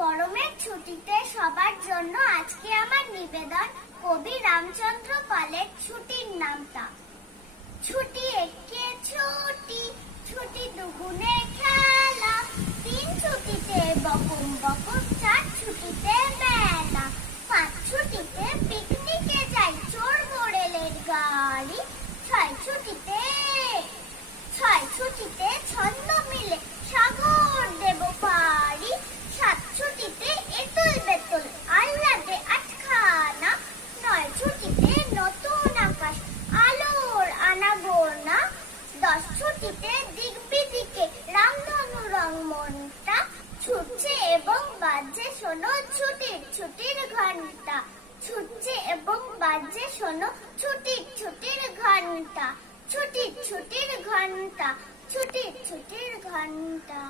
গরমের ছুটিতে সবার জন্য আজকে আমার নিবেদন কবি রামচন্দ্র পালের ছুটির নামটা। ছুটি একে ছুটি, ছুটি দুগুণে খেলা, 3 ছুটিতে বকুম বকুম, 4 ছুটিতে মেলা, 5 ছুটিতে পিকনিকে যাই চোর মোড়েলের গাড়ি, 6 ছুটিতে ছন্দ মিলে সাগর দেব পাড়ি, 7 ছুটিতে এতুল বেতুল আহ্লাদে আটখানা, 9 ছুটিতে নতুন আকাশ আলোর আনাগোনা, 10 ছুটিতে দিক বিদিকে রামধনু রং মনটা, ছুটছে এবং বাজছে শোনো ছুটির ঘন্টা, ছুটছে এবং বাজছে শোনো ছুটির ঘন্টা, ছুটির ঘন্টা, ছুটির ঘন্টা।